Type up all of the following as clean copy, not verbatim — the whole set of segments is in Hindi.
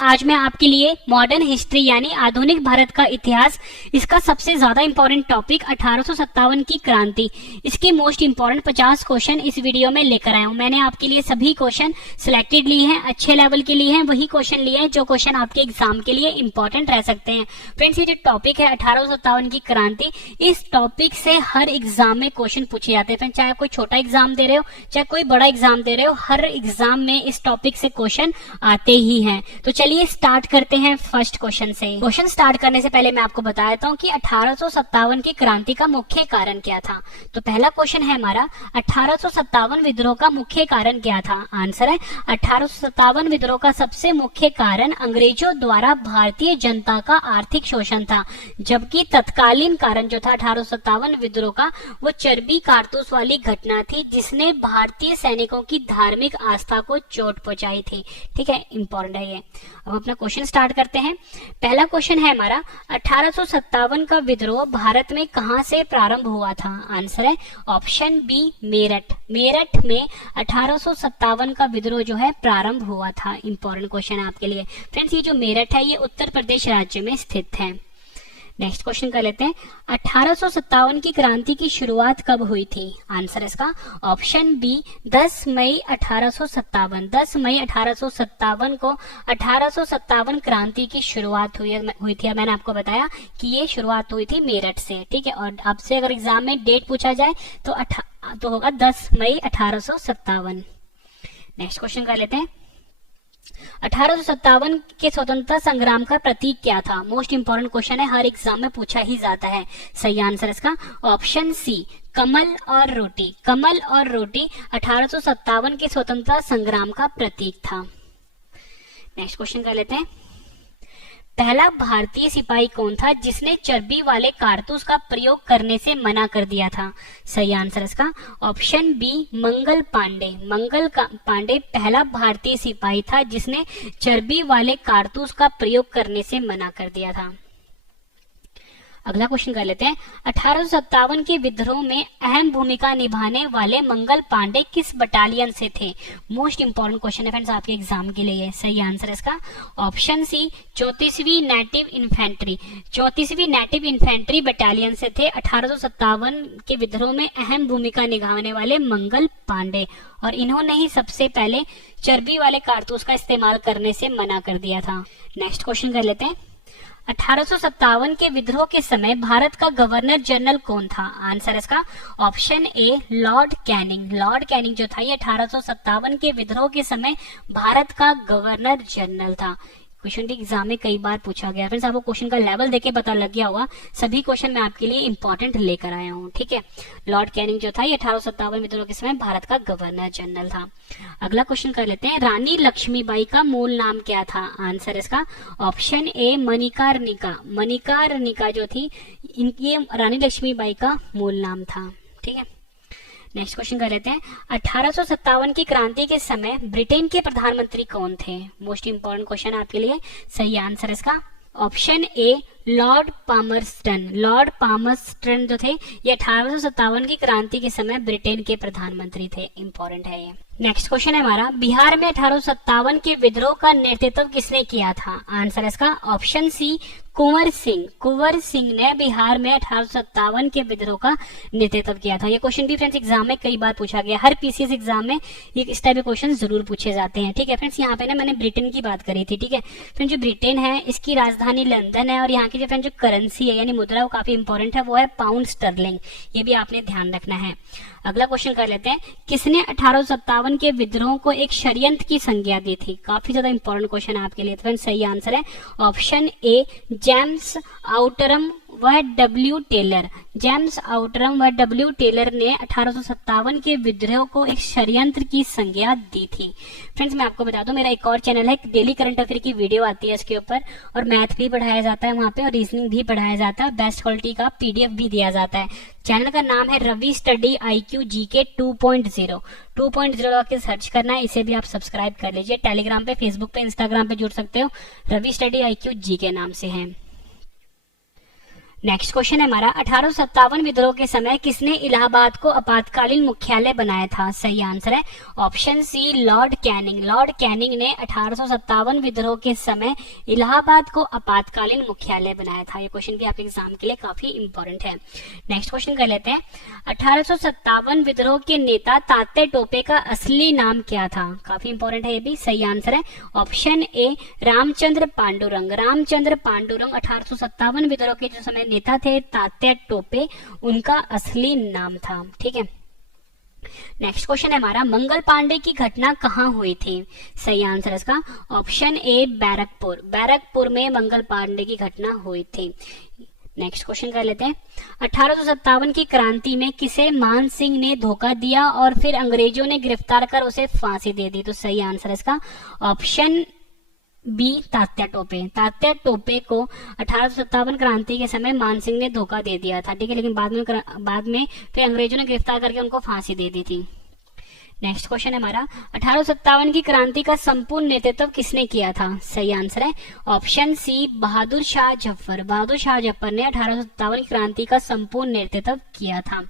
आज मैं आपके लिए मॉडर्न हिस्ट्री यानी आधुनिक भारत का इतिहास, इसका सबसे ज्यादा इंपॉर्टेंट टॉपिक 1857 की क्रांति, इसके मोस्ट इंपॉर्टेंट 50 क्वेश्चन इस वीडियो में लेकर आया हूं। मैंने आपके लिए सभी क्वेश्चन सिलेक्टेड लिए हैं, अच्छे लेवल के लिए हैं, वही क्वेश्चन लिए हैं जो क्वेश्चन आपके एग्जाम के लिए इंपॉर्टेंट रह सकते हैं। फ्रेंड्स, ये जो टॉपिक है 1857 की क्रांति, इस टॉपिक से हर एग्जाम में क्वेश्चन पूछे जाते हैं। चाहे कोई छोटा एग्जाम दे रहे हो, चाहे कोई बड़ा एग्जाम दे रहे हो, हर एग्जाम में इस टॉपिक से क्वेश्चन आते ही हैं। तो चलिए स्टार्ट करते हैं फर्स्ट क्वेश्चन से। क्वेश्चन स्टार्ट करने से पहले मैं आपको बता देता हूँ कि 1857 की क्रांति का मुख्य कारण क्या था। तो पहला क्वेश्चन है हमारा, 1857 विद्रोह का मुख्य कारण क्या था। आंसर है 1857 विद्रोह का सबसे मुख्य कारण अंग्रेजों द्वारा भारतीय जनता का आर्थिक शोषण था, जबकि तत्कालीन कारण जो था 1857 विद्रोह का, वो चर्बी कारतूस वाली घटना थी जिसने भारतीय सैनिकों की धार्मिक आस्था को चोट पहुंचाई थी। ठीक है, इंपॉर्टेंट है ये। अब अपना क्वेश्चन स्टार्ट करते हैं। पहला क्वेश्चन है हमारा, 1857 का विद्रोह भारत में कहां से प्रारंभ हुआ था। आंसर है ऑप्शन बी, मेरठ। मेरठ में 1857 का विद्रोह जो है प्रारंभ हुआ था। इंपॉर्टेंट क्वेश्चन है आपके लिए। फ्रेंड्स, ये जो मेरठ है ये उत्तर प्रदेश राज्य में स्थित है। नेक्स्ट क्वेश्चन कर लेते हैं, 1857 की क्रांति की शुरुआत कब हुई थी। आंसर इसका ऑप्शन बी, 10 मई 1857। 10 मई 1857 को 1857 क्रांति की शुरुआत हुई थी। मैंने आपको बताया कि ये शुरुआत हुई थी मेरठ से। ठीक है, और आपसे अगर एग्जाम में डेट पूछा जाए तो होगा 10 मई 1857। नेक्स्ट क्वेश्चन कर लेते हैं, 1857 के स्वतंत्रता संग्राम का प्रतीक क्या था। मोस्ट इंपॉर्टेंट क्वेश्चन है, हर एग्जाम में पूछा ही जाता है। सही आंसर इसका ऑप्शन सी, कमल और रोटी। कमल और रोटी 1857 के स्वतंत्रता संग्राम का प्रतीक था। नेक्स्ट क्वेश्चन कर लेते हैं, पहला भारतीय सिपाही कौन था जिसने चर्बी वाले कारतूस का प्रयोग करने से मना कर दिया था। सही आंसर इसका ऑप्शन बी, मंगल पांडे। मंगल पांडे पहला भारतीय सिपाही था जिसने चर्बी वाले कारतूस का प्रयोग करने से मना कर दिया था। अगला क्वेश्चन कर लेते हैं, 1857 के विद्रोह में अहम भूमिका निभाने वाले मंगल पांडे किस बटालियन से थे। मोस्ट इंपॉर्टेंट क्वेश्चन है फ्रेंड्स आपके एग्जाम के लिए। सही आंसर इसका ऑप्शन सी, 34वीं नेटिव इन्फेंट्री। 34वीं नेटिव इन्फेंट्री बटालियन से थे 1857 के विद्रोह में अहम भूमिका निभाने वाले मंगल पांडे, और इन्होंने ही सबसे पहले चर्बी वाले कारतूस का इस्तेमाल करने से मना कर दिया था। नेक्स्ट क्वेश्चन कर लेते हैं, 1857 के विद्रोह के समय भारत का गवर्नर जनरल कौन था। आंसर इसका option A, Lord Canning. Lord Canning जो था ये 1857 के विद्रोह के समय भारत का गवर्नर जनरल था। क्वेश्चन भी एग्जाम में कई बार पूछा गया। फ्रेंड्स, आपको क्वेश्चन का लेवल देके पता लग गया होगा, सभी क्वेश्चन मैं आपके लिए इंपॉर्टेंट लेकर आया हूँ। ठीक है, लॉर्ड कैनिंग जो था ये 1857 विद्रोह के समय भारत का गवर्नर जनरल था। अगला क्वेश्चन कर लेते हैं, रानी लक्ष्मीबाई का मूल नाम क्या था। आंसर इसका ऑप्शन ए, मणिकार्णिका। मणिकार्णिका जो थी इनकी रानी लक्ष्मीबाई का मूल नाम था। ठीक है, नेक्स्ट क्वेश्चन कर लेते हैं, 1857 की क्रांति के समय ब्रिटेन के प्रधानमंत्री कौन थे। मोस्ट इंपॉर्टेंट क्वेश्चन आपके लिए। सही आंसर इसका option A, Lord Palmerston. Lord Palmerston जो थे ये 1857 की क्रांति के समय ब्रिटेन के प्रधानमंत्री थे। इंपॉर्टेंट है ये। नेक्स्ट क्वेश्चन है हमारा, बिहार में 1857 के विद्रोह का नेतृत्व किसने किया था। आंसर इसका ऑप्शन सी, कुंवर सिंह। कुंवर सिंह ने बिहार में 1857 के विद्रोह का नेतृत्व किया था। ये क्वेश्चन भी फ्रेंड्स एग्जाम में कई बार पूछा गया। हर पीसीएस एग्जाम में ये इस टाइप के क्वेश्चन जरूर पूछे जाते हैं। ठीक है फ्रेंड्स, यहाँ पे ना मैंने ब्रिटेन की बात करी थी। ठीक है फ्रेंड्स, जो ब्रिटेन है इसकी राजधानी लंदन है, और यहाँ की जो फ्रेंड्स जो करेंसी है यानी मुद्रा वो काफी इंपॉर्टेंट है, वो है पाउंड स्टर्लिंग। ये भी आपने ध्यान रखना है। अगला क्वेश्चन कर लेते हैं, किसने 1857 के विद्रोह को एक षड्यंत्र की संज्ञा दी थी। काफी ज्यादा इंपॉर्टेंट क्वेश्चन है आपके लिए। तो सही आंसर है ऑप्शन ए, जेम्स आउटरम व डब्ल्यू टेलर। जेम्स आउटरम व डब्ल्यू टेलर ने 1857 के विद्रोह को एक षड्यंत्र की संज्ञा दी थी। फ्रेंड्स, मैं आपको बता दूं, मेरा एक और चैनल है, डेली करंट अफेयर की वीडियो आती है इसके ऊपर, और मैथ भी पढ़ाया जाता है वहां पे, और रीजनिंग भी पढ़ाया जाता है, बेस्ट क्वालिटी का पीडीएफ भी दिया जाता है। चैनल का नाम है रवि स्टडी IQ GK 2.0। 2.0 के सर्च करना है, इसे भी आप सब्सक्राइब कर लीजिए। टेलीग्राम पे, फेसबुक पे, इंस्टाग्राम पे जुड़ सकते हो, रवि स्टडी IQ GK नाम से है। नेक्स्ट क्वेश्चन है हमारा 1857 विद्रोह के समय किसने इलाहाबाद को आपातकालीन मुख्यालय बनाया था? सही आंसर है option C Lord Canning. Lord Canning ने 1857 विद्रोह के समय इलाहाबाद को आपातकालीन मुख्यालय बनाया था। ये क्वेश्चन भी आपके एग्जाम के लिए काफी इंपॉर्टेंट है। नेक्स्ट क्वेश्चन कर लेते हैं 1857 विद्रोह के नेता तात्या टोपे का असली नाम क्या था? काफी इंपॉर्टेंट है ये भी। सही आंसर है ऑप्शन ए रामचंद्र पांडुरंग। रामचंद्र पांडुरंग 1857 विद्रोह के जो समय नेता थे तात्या टोपे, उनका असली नाम था। ठीक है। नेक्स्ट क्वेश्चन है हमारा मंगल पांडे की घटना कहाँ हुई थी? सही आंसर इसका ऑप्शन ए बैरकपुर। बैरकपुर में मंगल पांडे की घटना हुई थी। नेक्स्ट क्वेश्चन कर लेते हैं 1857 की क्रांति में किसे मान सिंह ने धोखा दिया और फिर अंग्रेजों ने गिरफ्तार कर उसे फांसी दे दी? तो सही आंसर इसका ऑप्शन बी तात्या टोपे। तात्या टोपे को 1857 क्रांति के समय मान सिंह ने धोखा दे दिया था। ठीक है, लेकिन बाद में फिर अंग्रेजों ने गिरफ्तार करके उनको फांसी दे दी थी। नेक्स्ट क्वेश्चन है हमारा 1857 की क्रांति का संपूर्ण नेतृत्व किसने किया था? सही आंसर है ऑप्शन सी बहादुर शाह जफर। बहादुर शाह जफर ने 1857 की क्रांति का संपूर्ण नेतृत्व किया था।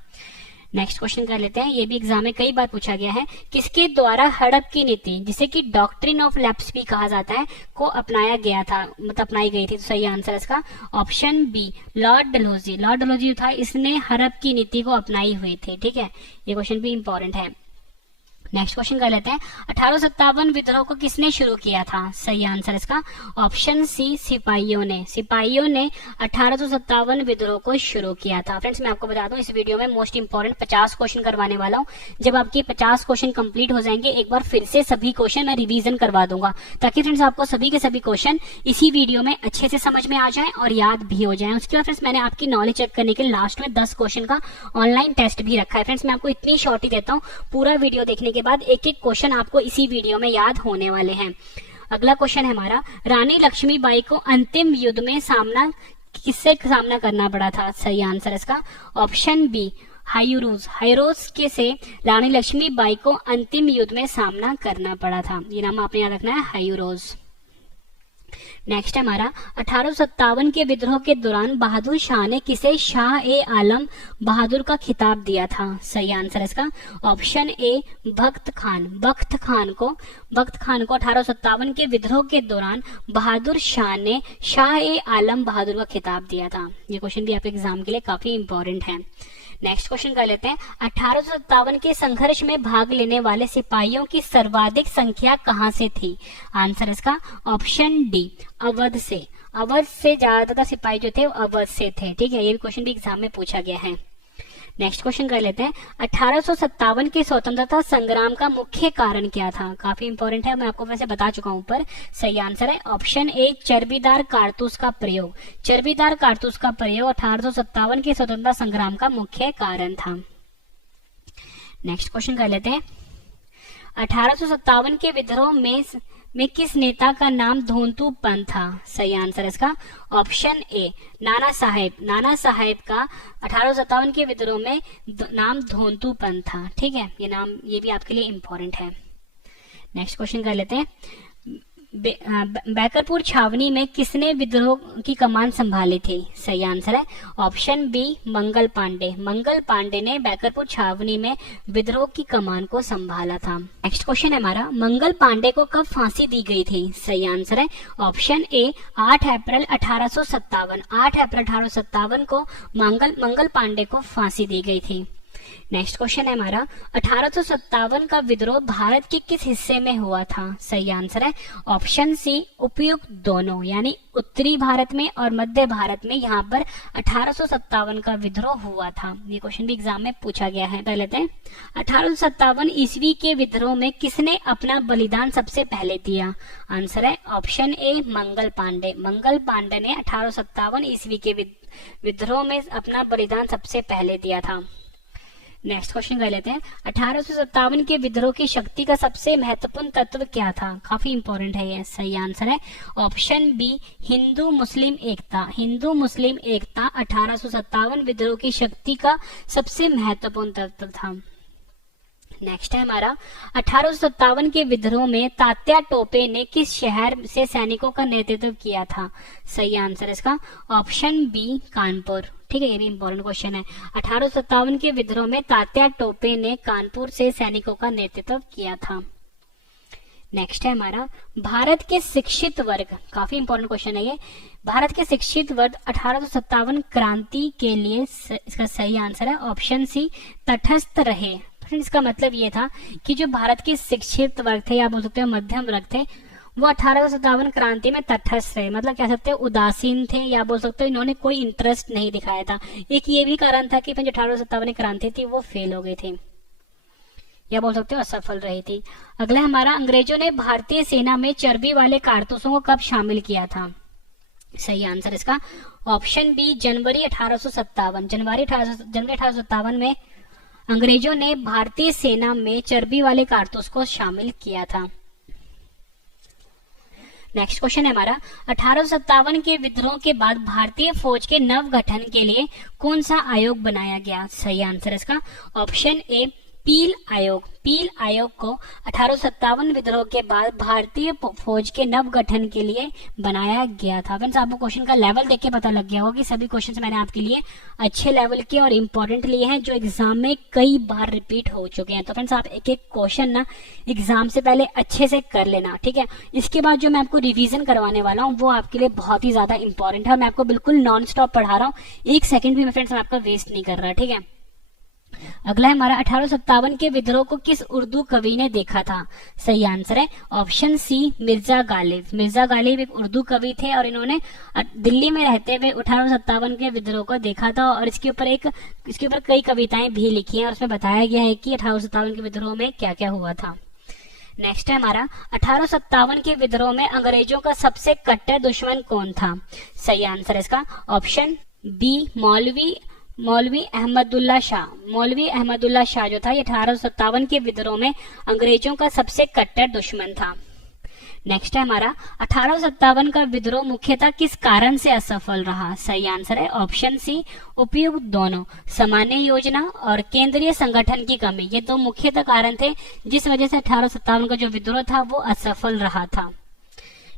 नेक्स्ट क्वेश्चन कर लेते हैं, ये भी एग्जाम में कई बार पूछा गया है। किसके द्वारा हड़प की नीति, जिसे कि डॉक्ट्रिन ऑफ लैप्स भी कहा जाता है, को अपनाया गया था, मतलब अपनाई गई थी? तो सही आंसर इसका option B Lord Dalhousie. Lord Dalhousie था, इसने हड़प की नीति को अपनाई हुई थी। ठीक है, ये क्वेश्चन भी इंपॉर्टेंट है। नेक्स्ट क्वेश्चन कर लेते हैं 1857 विद्रोह को किसने शुरू किया था? सही आंसर इसका ऑप्शन सी सिपाहियों ने। सिपाहियों ने 1857 विद्रोह को शुरू किया था। फ्रेंड्स मैं आपको बता दूं इस वीडियो में मोस्ट इंपॉर्टेंट 50 क्वेश्चन करवाने वाला हूं। जब आपके 50 क्वेश्चन कंप्लीट हो जाएंगे एक बार फिर से सभी क्वेश्चन मैं रिवीजन करवा दूंगा, ताकि फ्रेंड्स आपको सभी के सभी क्वेश्चन इसी वीडियो में अच्छे से समझ में आ जाए और याद भी हो जाए। उसके बाद फ्रेंड्स मैंने आपकी नॉलेज चेक करने के लास्ट में 10 क्वेश्चन का ऑनलाइन टेस्ट भी रखा है। फ्रेंड्स मैं आपको इतनी शॉर्ट ही देता हूँ, पूरा वीडियो देखने के बाद एक एक क्वेश्चन आपको इसी वीडियो में याद होने वाले हैं। अगला क्वेश्चन है हमारा रानी लक्ष्मीबाई को अंतिम युद्ध में किससे सामना करना पड़ा था? सही आंसर इसका ऑप्शन बी हायूरोज। हायूरोज के से रानी लक्ष्मीबाई को अंतिम युद्ध में सामना करना पड़ा था। ये नाम आपने याद रखना है, हायूरोज। नेक्स्ट है हमारा 1857 के विद्रोह के दौरान बहादुर शाह ने किसे शाह ए आलम बहादुर का खिताब दिया था? सही आंसर इसका ऑप्शन ए बख्त खान। बख्त खान को 1857 के विद्रोह के दौरान बहादुर शाह ने शाह ए आलम बहादुर का खिताब दिया था। ये क्वेश्चन भी आपके एग्जाम के लिए काफी इंपॉर्टेंट है। नेक्स्ट क्वेश्चन कर लेते हैं 1857 के संघर्ष में भाग लेने वाले सिपाहियों की सर्वाधिक संख्या कहां से थी? आंसर इसका ऑप्शन डी अवध से। अवध से ज्यादा सिपाही जो थे वो अवध से थे। ठीक है, ये भी क्वेश्चन भी एग्जाम में पूछा गया है। नेक्स्ट क्वेश्चन कर लेते हैं 1857 के स्वतंत्रता संग्राम का मुख्य कारण क्या था? काफी इंपॉर्टेंट है, मैं आपको वैसे बता चुका हूं ऊपर। सही आंसर है ऑप्शन ए चर्बीदार कारतूस का प्रयोग। चर्बीदार कारतूस का प्रयोग 1857 के स्वतंत्रता संग्राम का मुख्य कारण था। नेक्स्ट क्वेश्चन कर लेते हैं 1857 के विद्रोह में किस नेता का नाम धोंतू पंत था? सही आंसर इसका ऑप्शन ए नाना साहेब। नाना साहेब का 1857 के विद्रोह में नाम धोंतू पंत था। ठीक है, ये नाम ये भी आपके लिए इंपॉर्टेंट है। नेक्स्ट क्वेश्चन कर लेते हैं बैकरपुर छावनी में किसने विद्रोह की कमान संभाली थी? सही आंसर है ऑप्शन बी मंगल पांडे। मंगल पांडे ने बैकरपुर छावनी में विद्रोह की कमान को संभाला था। नेक्स्ट क्वेश्चन है हमारा मंगल पांडे को कब फांसी दी गई थी? सही आंसर है ऑप्शन ए 8 अप्रैल 1857। 8 अप्रैल 1857 को मंगल पांडे को फांसी दी गई थी। नेक्स्ट क्वेश्चन है हमारा 1857 का विद्रोह भारत के किस हिस्से में हुआ था? सही आंसर है ऑप्शन सी उपयुक्त दोनों, यानी उत्तरी भारत में और मध्य भारत में यहाँ पर 1857 का विद्रोह हुआ था। ये क्वेश्चन भी एग्जाम में पूछा गया है। पहले लेते हैं 1857 ईस्वी के विद्रोह में किसने अपना बलिदान सबसे पहले दिया? आंसर है ऑप्शन ए मंगल पांडे। मंगल पांडे ने 1857 ईस्वी के विद्रोह में अपना बलिदान सबसे पहले दिया था। नेक्स्ट क्वेश्चन कर लेते हैं 1857 के विद्रोह की शक्ति का सबसे महत्वपूर्ण तत्व क्या था? काफी इंपॉर्टेंट है ये। सही आंसर है ऑप्शन बी हिंदू मुस्लिम एकता। हिंदू मुस्लिम एकता 1857 विद्रोह की शक्ति का सबसे महत्वपूर्ण तत्व था। नेक्स्ट है हमारा 1857 के विद्रोह में तात्या टोपे ने किस शहर से सैनिकों का नेतृत्व किया था? सही आंसर इसका ऑप्शन बी कानपुर। ठीक है, ये भी इंपॉर्टेंट क्वेश्चन है। 1857 के विद्रोह में तात्या टोपे ने कानपुर से सैनिकों का नेतृत्व किया था। नेक्स्ट है हमारा भारत के शिक्षित वर्ग, काफी इंपॉर्टेंट क्वेश्चन है ये। भारत के शिक्षित वर्ग 1857 क्रांति के लिए इसका सही आंसर है ऑप्शन सी तटस्थ रहे। इसका मतलब ये था कि जो भारत के शिक्षित वर्ग थे या बोल सकते हो मध्यम वर्ग थे, वो 1857 क्रांति में तटस्थ रहे। मतलब कह सकते हो उदासीन थे या बोल सकते हो इन्होंने कोई इंटरेस्ट नहीं दिखाया था। एक ये भी कारण था कि 1857 क्रांति थी वो फेल हो गई थी या बोल सकते हो असफल रही थी। अगला हमारा अंग्रेजों ने भारतीय सेना में चर्बी वाले कारतूसों को कब शामिल किया था? सही आंसर इसका ऑप्शन बी जनवरी 1857। जनवरी 1857 में अंग्रेजों ने भारतीय सेना में चर्बी वाले कारतूस को शामिल किया था। नेक्स्ट क्वेश्चन है हमारा 1857 के विद्रोह के बाद भारतीय फौज के नव गठन के लिए कौन सा आयोग बनाया गया? सही आंसर इसका ऑप्शन ए पील आयोग। पील आयोग को 1857 विद्रोह के बाद भारतीय फौज के नव गठन के लिए बनाया गया था। फ्रेंड्स आपको क्वेश्चन का लेवल देख के पता लग गया होगा कि सभी क्वेश्चंस मैंने आपके लिए अच्छे लेवल के और इम्पोर्टेंट लिए हैं जो एग्जाम में कई बार रिपीट हो चुके हैं। तो फ्रेंड्स आप एक एक क्वेश्चन ना एग्जाम से पहले अच्छे से कर लेना, ठीक है। इसके बाद जो मैं आपको रिविजन करवाने वाला हूँ वो आपके लिए बहुत ही ज्यादा इंपॉर्टेंट है। मैं आपको बिल्कुल नॉन स्टॉप पढ़ा रहा हूँ, एक सेकंड भी मैं फ्रेंड्स आपका वेस्ट नहीं कर रहा, ठीक है। अगला है हमारा 1857 के विद्रोह को किस उर्दू कवि ने देखा था? सही आंसर है ऑप्शन सी मिर्जा गालिब। मिर्जा गालिब एक उर्दू कवि थे और इन्होंने दिल्ली में रहते हुए 1857 के विद्रोह को देखा था और इसके ऊपर कई कविताएं भी लिखी हैं और उसमें बताया गया है कि 1857 के विद्रोह में क्या क्या हुआ था। नेक्स्ट है हमारा 1857 के विद्रोह में अंग्रेजों का सबसे कट्टर दुश्मन कौन था? सही आंसर इसका ऑप्शन बी मौलवी अहमदुल्ला शाह। मौलवी अहमदुल्ला शाह जो था ये 1857 के विद्रोह में अंग्रेजों का सबसे कट्टर दुश्मन था। नेक्स्ट है हमारा 1857 का विद्रोह मुख्यतः किस कारण से असफल रहा? सही आंसर है ऑप्शन सी उपयुक्त दोनों। सामान्य योजना और केंद्रीय संगठन की कमी, ये दो मुख्यतः कारण थे जिस वजह से 1857 का जो विद्रोह था वो असफल रहा था।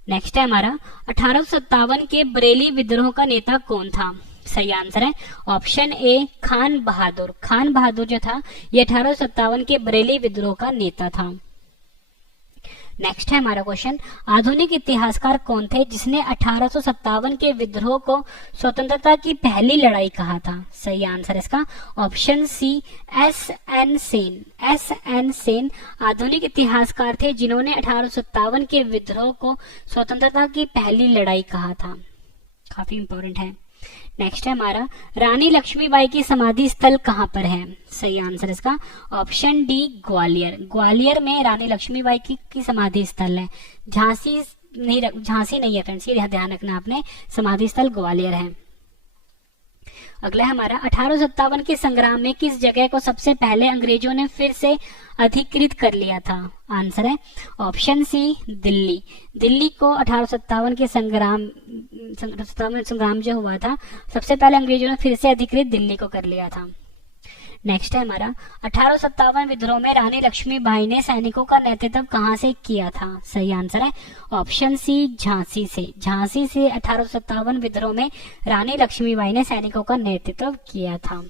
नेक्स्ट है हमारा 1857 के बरेली विद्रोह का नेता कौन था? सही आंसर है ऑप्शन ए खान बहादुर। खान बहादुर जो था ये 1857 के बरेली विद्रोह का नेता था। नेक्स्ट है हमारा क्वेश्चन आधुनिक इतिहासकार कौन थे जिसने 1857 के विद्रोह को स्वतंत्रता की पहली लड़ाई कहा था? सही आंसर इसका option C SN. Sen. SN. Sen आधुनिक इतिहासकार थे जिन्होंने 1857 के विद्रोह को स्वतंत्रता की पहली लड़ाई कहा था। काफी इंपॉर्टेंट है। नेक्स्ट है हमारा रानी लक्ष्मीबाई की समाधि स्थल कहाँ पर है? सही आंसर इसका ऑप्शन डी ग्वालियर। ग्वालियर में रानी लक्ष्मीबाई की समाधि स्थल है। झांसी नहीं है फ्रेंड्स, ये ध्यान रखना आपने, समाधि स्थल ग्वालियर है। अगला है हमारा 1857 के संग्राम में किस जगह को सबसे पहले अंग्रेजों ने फिर से अधिकृत कर लिया था? आंसर है ऑप्शन सी दिल्ली। दिल्ली को 1857 के संग्राम जो हुआ था सबसे पहले अंग्रेजों ने फिर से अधिकृत दिल्ली को कर लिया था। नेक्स्ट है हमारा 1857 विद्रोह में रानी लक्ष्मीबाई ने सैनिकों का नेतृत्व कहां से किया था? सही आंसर है ऑप्शन सी झांसी से। झांसी से 1857 विद्रोह में रानी लक्ष्मीबाई ने सैनिकों का नेतृत्व किया था।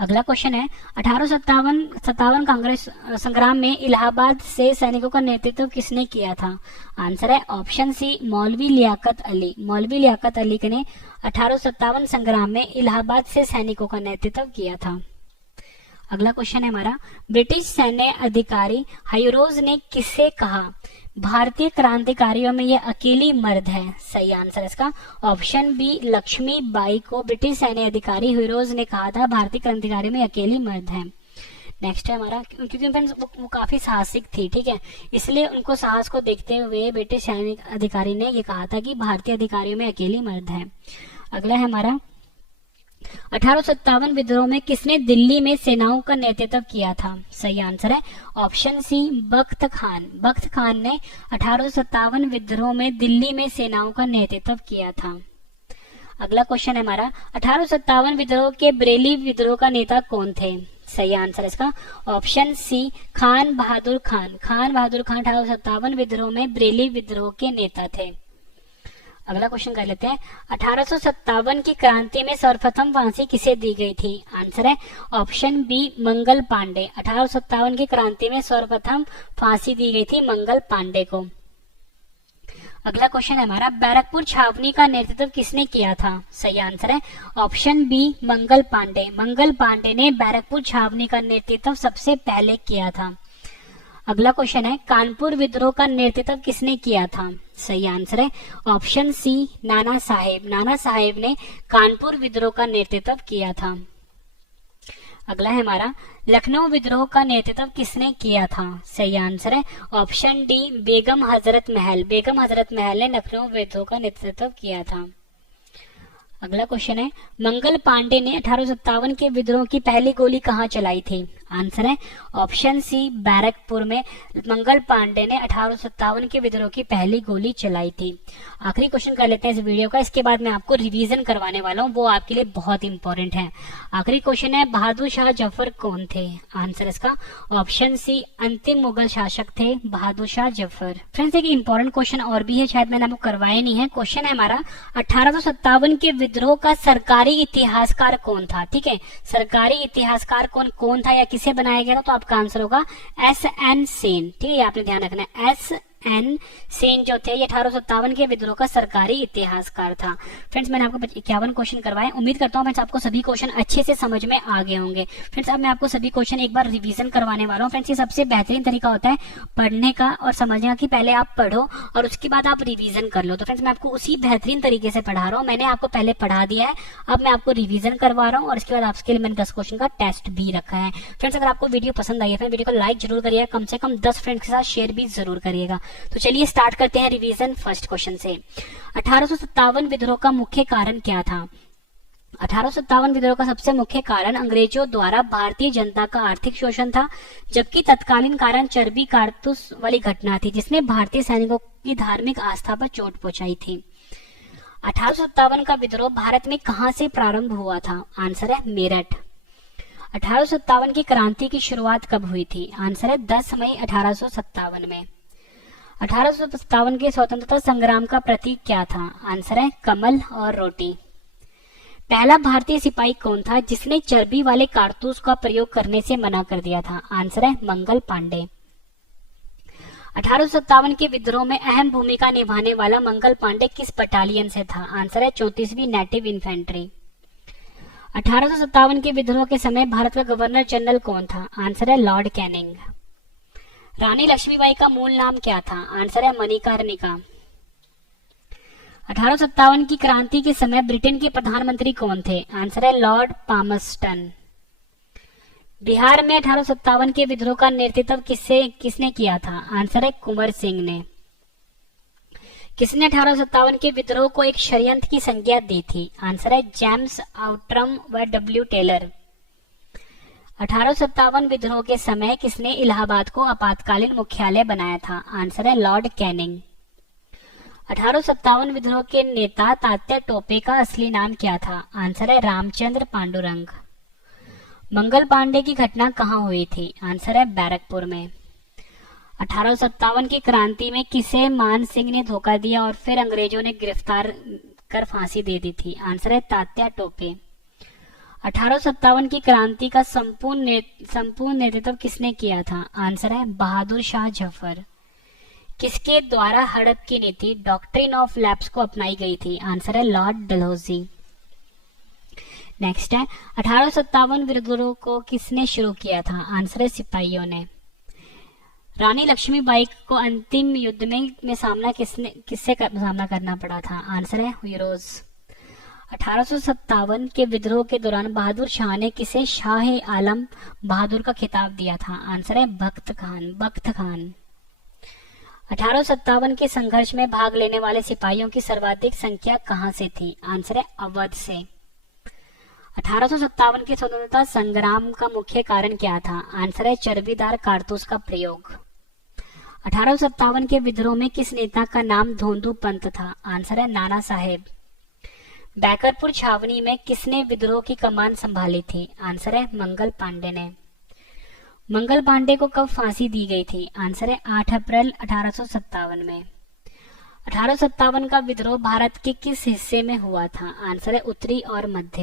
अगला क्वेश्चन है 1857 कांग्रेस संग्राम में इलाहाबाद से सैनिकों का नेतृत्व किसने किया था? आंसर है ऑप्शन सी मौलवी लियाकत अली। मौलवी लियाकत अली ने 1857 संग्राम में इलाहाबाद से सैनिकों का नेतृत्व किया था। अगला क्वेश्चन है हमारा ब्रिटिश सैन्य अधिकारी हाईरोज ने किससे कहा भारतीय क्रांतिकारियों में यह अकेली मर्द है? सही आंसर इसका ऑप्शन बी लक्ष्मीबाई को ब्रिटिश सैन्य अधिकारी हाईरोज ने कहा था भारतीय क्रांतिकारियों में अकेली मर्द है। नेक्स्ट है हमारा क्योंकि फ्रेंड्स वो काफी साहसिक थी, ठीक है, इसलिए उनको साहस को देखते हुए ब्रिटिश सैनिक अधिकारी ने ये कहा था कि भारतीय अधिकारियों में अकेली मर्द है। अगला है हमारा 1857 विद्रोह में किसने दिल्ली में सेनाओं का नेतृत्व किया था? सही आंसर है ऑप्शन सी बख्त खान। बख्त खान ने 1857 विद्रोह में दिल्ली में सेनाओं का नेतृत्व किया था। अगला क्वेश्चन है हमारा 1857 विद्रोह के बरेली विद्रोह का नेता कौन थे? सही आंसर इसका ऑप्शन सी खान बहादुर खान। खान बहादुर खान 1857 विद्रोह में बरेली विद्रोह के नेता थे। अगला क्वेश्चन कर लेते हैं। 1857 की क्रांति में सर्वप्रथम फांसी किसे दी गई थी? आंसर है ऑप्शन बी मंगल पांडे। 1857 की क्रांति में सर्वप्रथम फांसी दी गई थी मंगल पांडे को। अगला क्वेश्चन है हमारा, बैरकपुर छावनी का नेतृत्व किसने किया था? सही आंसर है ऑप्शन बी मंगल पांडे। मंगल पांडे ने बैरकपुर छावनी का नेतृत्व सबसे पहले किया था। अगला क्वेश्चन है, कानपुर विद्रोह का नेतृत्व किसने किया था? सही आंसर है ऑप्शन सी नाना साहेब। नाना साहेब ने कानपुर विद्रोह का नेतृत्व किया था। अगला है हमारा, लखनऊ विद्रोह का नेतृत्व किसने किया था? सही आंसर है ऑप्शन डी बेगम हजरत महल। बेगम हजरत महल ने लखनऊ विद्रोह का नेतृत्व किया था। अगला क्वेश्चन है, मंगल पांडे ने 1857 के विद्रोह की पहली गोली कहाँ चलाई थी? आंसर है ऑप्शन सी बैरकपुर में मंगल पांडे ने 1857 के विद्रोह की पहली गोली चलाई थी। आखिरी क्वेश्चन कर लेते हैं इस वीडियो का, इसके बाद मैं आपको रिवीजन करवाने वाला हूँ, वो आपके लिए बहुत इंपॉर्टेंट है। आखिरी क्वेश्चन है, बहादुर शाह जफर कौन थे? आंसर इसका ऑप्शन सी अंतिम मुगल शासक थे बहादुर शाह जफर। फ्रेंड्स एक इंपॉर्टेंट क्वेश्चन और भी है, शायद मैंने आपको करवाया नहीं है। क्वेश्चन है हमारा, 1857 के विद्रोह का सरकारी इतिहासकार कौन था? ठीक है, सरकारी इतिहासकार कौन था या किसे बनाया गया था? तो आपका आंसर होगा एस.एन. सेन। ठीक है, आपने ध्यान रखना है, एस.एन. सेन जो थे ये 1857 के विद्रोह का सरकारी इतिहासकार था। फ्रेंड्स मैंने आपको 51 क्वेश्चन करवाए, उम्मीद करता हूँ फ्रेंड्स आपको सभी क्वेश्चन अच्छे से समझ में आ गए होंगे। फ्रेंड्स अब मैं आपको सभी क्वेश्चन एक बार रिवीजन करवाने वाला हूँ। फ्रेंड्स ये सबसे बेहतरीन तरीका होता है पढ़ने का और समझने का कि पहले आप पढ़ो और उसके बाद आप रिवीजन कर लो। तो फ्रेंड्स मैं आपको उसी बेहतरीन तरीके से पढ़ा रहा हूँ। मैंने आपको पहले पढ़ा दिया है, अब मैं आपको रिवीजन करवा रहा हूँ और इसके बाद आपके लिए मैंने 10 क्वेश्चन का टेस्ट भी रखा है। फ्रेंड्स अगर आपको वीडियो पसंद आई है, वीडियो को लाइक जरूर करिएगा, कम से कम 10 फ्रेंड्स के साथ शेयर भी जरूर करिएगा। तो चलिए स्टार्ट करते हैं रिवीजन फर्स्ट क्वेश्चन से। 1857 विद्रोह का मुख्य कारण क्या था? 1857 विद्रोह का सबसे मुख्य कारण अंग्रेजों द्वारा भारतीय जनता का आर्थिक शोषण था, जबकि तत्कालीन कारण चर्बी कारतूस वाली घटना थी जिसने भारतीय सैनिकों की धार्मिक आस्था पर चोट पहुंचाई थी। 1857 का विद्रोह भारत में कहां से प्रारंभ हुआ था? आंसर है मेरठ। 1857 की क्रांति की शुरुआत कब हुई थी? आंसर है 10 मई 1857 में। 1857 के स्वतंत्रता संग्राम का प्रतीक क्या था? आंसर है कमल और रोटी। पहला भारतीय सिपाही कौन था जिसने चर्बी वाले कारतूस का प्रयोग करने से मना कर दिया था? आंसर है मंगल पांडे। 1857 के विद्रोह में अहम भूमिका निभाने वाला मंगल पांडे किस बटालियन से था? आंसर है 34वीं नेटिव इन्फेंट्री। 1857 के विद्रोह के समय भारत का गवर्नर जनरल कौन था? आंसर है लॉर्ड कैनिंग। रानी लक्ष्मीबाई का मूल नाम क्या था? आंसर है मणिकर्णिका। 1857 की क्रांति के समय ब्रिटेन के प्रधानमंत्री कौन थे? आंसर है लॉर्ड पामस्टन। बिहार में 1857 के विद्रोह का नेतृत्व किसने किया था? आंसर है कुंवर सिंह ने। किसने 1857 के विद्रोह को एक षड्यंत्र की संज्ञा दी थी? आंसर है जेम्स आउट्रम व डब्ल्यू टेलर। 1857 विद्रोह के समय किसने इलाहाबाद को आपातकालीन मुख्यालय बनाया था? आंसर है लॉर्ड कैनिंग। 1857 विद्रोह के नेता तात्या टोपे का असली नाम क्या था? आंसर है रामचंद्र पांडुरंग। मंगल पांडे की घटना कहाँ हुई थी? आंसर है बैरकपुर में। 1857 की क्रांति में किसे मान सिंह ने धोखा दिया और फिर अंग्रेजों ने गिरफ्तार कर फांसी दे दी थी? आंसर है तात्या टोपे। 1857 की क्रांति का संपूर्ण नेतृत्व किसने किया था? आंसर है बहादुर शाह जफर। किसके द्वारा हड़प की नीति डॉक्ट्रिन ऑफ लैप्स को अपनाई गई थी? आंसर है लॉर्ड डलहौजी। नेक्स्ट है 1857 विद्रोह को किसने शुरू किया था? आंसर है सिपाहियों ने। रानी लक्ष्मीबाई को अंतिम युद्ध में किससे सामना करना पड़ा था? आंसर है हुईरोज। 1857 के विद्रोह के दौरान बहादुर शाह ने किसे शाह आलम बहादुर का खिताब दिया था? आंसर है बख्त खान। 1857 के संघर्ष में भाग लेने वाले सिपाहियों की सर्वाधिक संख्या कहां से थी? आंसर है अवध से। 1857 के स्वतंत्रता संग्राम का मुख्य कारण क्या था? आंसर है चर्बीदार कारतूस का प्रयोग। 1857 के विद्रोह में किस नेता का नाम धोंदू पंत था? आंसर है नाना साहेब। बैकरपुर छावनी में किसने विद्रोह की कमान संभाली थी? आंसर है मंगल पांडे ने। मंगल पांडे को कब फांसी दी गई थी? आंसर है 8 अप्रैल 1857 में। 1857 का विद्रोह भारत के किस हिस्से में हुआ था? आंसर है उत्तरी और मध्य।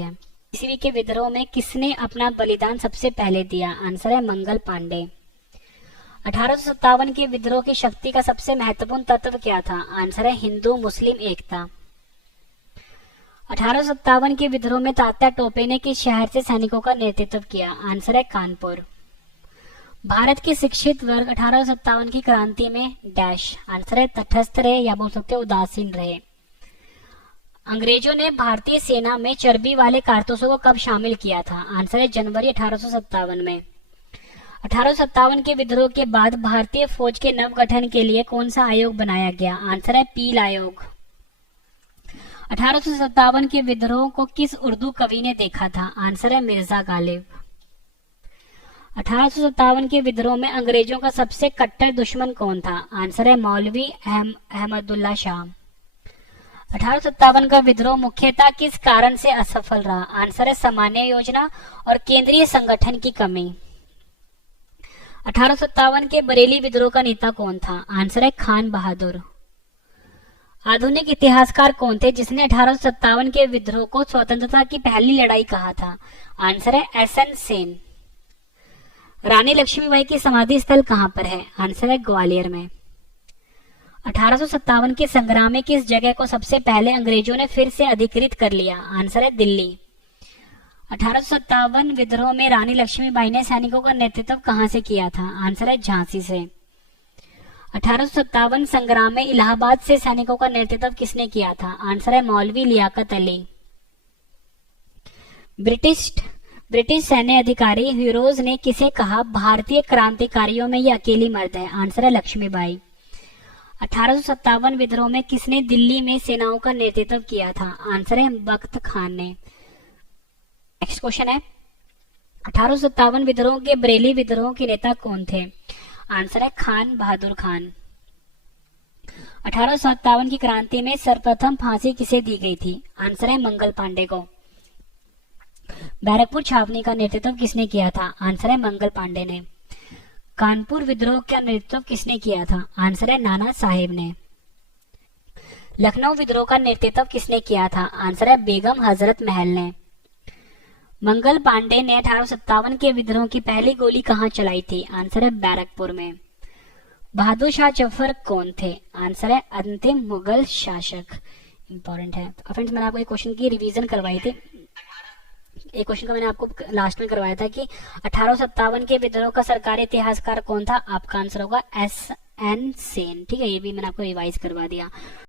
ईसवी के विद्रोह में किसने अपना बलिदान सबसे पहले दिया? आंसर है मंगल पांडे। 1857 के विद्रोह की शक्ति का सबसे महत्वपूर्ण तत्व क्या था? आंसर है हिंदू मुस्लिम एकता। 1857 के विद्रोह में तात्या टोपे ने किस शहर से सैनिकों का नेतृत्व किया? आंसर है कानपुर। भारत के शिक्षित वर्ग 1857 की क्रांति में डैश, आंसर है तटस्थ रहे या बोल सकते उदासीन रहे। अंग्रेजों ने भारतीय सेना में चर्बी वाले कारतूसों को कब शामिल किया था? आंसर है जनवरी 1857 में। 1857 के विद्रोह के बाद भारतीय फौज के नवगठन के लिए कौन सा आयोग बनाया गया? आंसर है पील आयोग। 1857 के विद्रोह को किस उर्दू कवि ने देखा था? आंसर है मिर्जा गालिब। 1857 के विद्रोह में अंग्रेजों का सबसे कट्टर दुश्मन कौन था? आंसर है मौलवी अहमदुल्ला शाह। 1857 का विद्रोह मुख्यतः किस कारण से असफल रहा? आंसर है सामान्य योजना और केंद्रीय संगठन की कमी। 1857 के बरेली विद्रोह का नेता कौन था? आंसर है खान बहादुर। आधुनिक इतिहासकार कौन थे जिसने 1857 के विद्रोह को स्वतंत्रता की पहली लड़ाई कहा था? आंसर है एसएन सेन। रानी लक्ष्मीबाई की समाधि स्थल कहां पर है? आंसर है ग्वालियर में। 1857 के संग्राम में किस जगह को सबसे पहले अंग्रेजों ने फिर से अधिकृत कर लिया? आंसर है दिल्ली। 1857 विद्रोह में रानी लक्ष्मीबाई ने सैनिकों का नेतृत्व कहां से किया था? आंसर है झांसी से। 1857 संग्राम में इलाहाबाद से सैनिकों का नेतृत्व किसने किया था? आंसर है मौलवी लियाकत अली। ब्रिटिश सैन्य अधिकारी ह्यूरोज ने किसे कहा भारतीय क्रांतिकारियों में ये अकेली मर्द है? आंसर है लक्ष्मीबाई। 1857 विद्रोह में किसने दिल्ली में सेनाओं का नेतृत्व किया था? आंसर है बख्त खान ने। नेक्स्ट क्वेश्चन है 1857 विद्रोह के बरेली विद्रोह के नेता कौन थे? आंसर है खान बहादुर खान। 1857 की क्रांति में सर्वप्रथम फांसी किसे दी गई थी? आंसर है मंगल पांडे को। बैरकपुर छावनी का नेतृत्व किसने किया था? आंसर है मंगल पांडे ने। कानपुर विद्रोह का नेतृत्व किसने किया था? आंसर है नाना साहेब ने। लखनऊ विद्रोह का नेतृत्व किसने किया था? आंसर है बेगम हजरत महल ने। मंगल पांडे ने 1857 के विद्रोह की पहली गोली कहां चलाई थी? आंसर है बैरकपुर में। बहादुर शाह जफर कौन थे? आंसर है अंतिम मुगल शासक। इंपॉर्टेंट है फ्रेंड्स, मैंने आपको एक क्वेश्चन की रिवीजन करवाई थी। एक क्वेश्चन का मैंने आपको लास्ट में करवाया था कि 1857 के विद्रोह का सरकारी इतिहासकार कौन था? आपका आंसर होगा एसएन सेन। ठीक है, ये भी मैंने आपको रिवाइज करवा दिया।